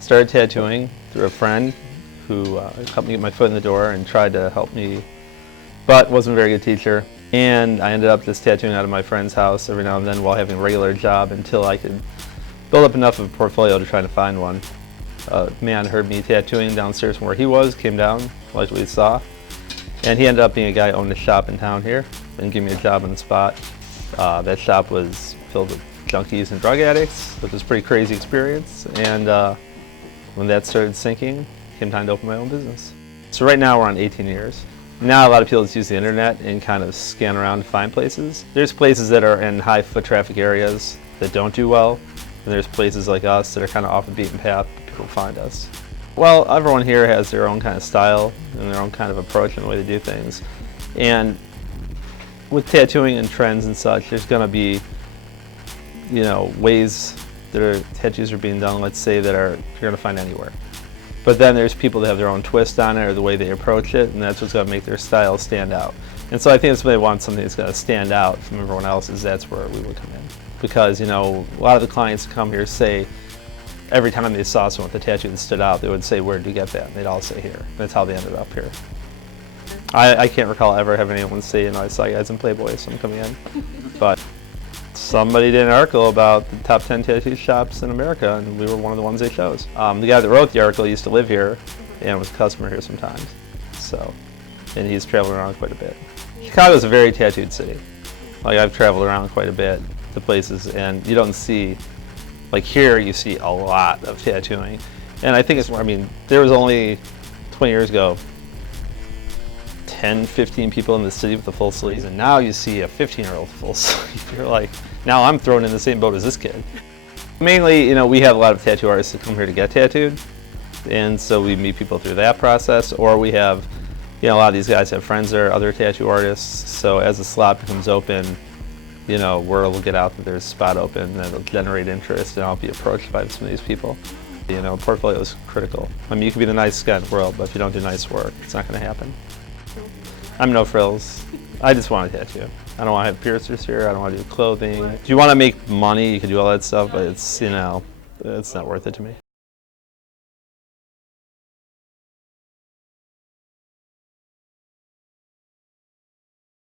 Started tattooing through a friend who helped me get my foot in the door and tried to help me, but wasn't a very good teacher. And I ended up just tattooing out of my friend's house every now and then while having a regular job until I could build up enough of a portfolio to try to find one. A man heard me tattooing downstairs from where he was, came down, liked what he saw, and he ended up being a guy who owned a shop in town here and gave me a job on the spot. That shop was filled with junkies and drug addicts, which was a pretty crazy experience. And when that started sinking, it came time to open my own business. So right now we're on 18 years. Now a lot of people just use the internet and kind of scan around to find places. There's places that are in high foot traffic areas that don't do well, and there's places like us that are kind of off the beaten path that people find us. Well, everyone here has their own kind of style and their own kind of approach and way to do things. And with tattooing and trends and such, there's going to be, ways that tattoos are being done, let's say, that you're going to find anywhere. But then there's people that have their own twist on it or the way they approach it, and that's what's going to make their style stand out. And so I think if somebody wants something that's going to stand out from everyone else's, that's where we would come in. Because, a lot of the clients that come here say every time they saw someone with a tattoo that stood out, they would say, "Where did you get that?" And they'd all say here. That's how they ended up here. I can't recall ever having anyone say, I saw you guys in Playboy, so I'm coming in. But somebody did an article about the top 10 tattoo shops in America, and we were one of the ones they chose. The guy that wrote the article used to live here and was a customer here sometimes. And he's traveled around quite a bit. Chicago's a very tattooed city. I've traveled around quite a bit to places, and you don't see, here you see a lot of tattooing. And I think there was only 20 years ago, 10, 15 people in the city with the full sleeves, and now you see a 15-year-old full sleeve. You're like, now I'm thrown in the same boat as this kid. Mainly, we have a lot of tattoo artists that come here to get tattooed, and so we meet people through that process, or we have, a lot of these guys have friends that are other tattoo artists, so as the slot becomes open, word will get out that there's a spot open, and it'll generate interest, and I'll be approached by some of these people. Portfolio is critical. You can be the nicest guy in the world, but if you don't do nice work, it's not going to happen. I'm no frills. I just want a tattoo. I don't want to have piercers here. I don't want to do clothing. If you want to make money, you can do all that stuff, but it's not worth it to me.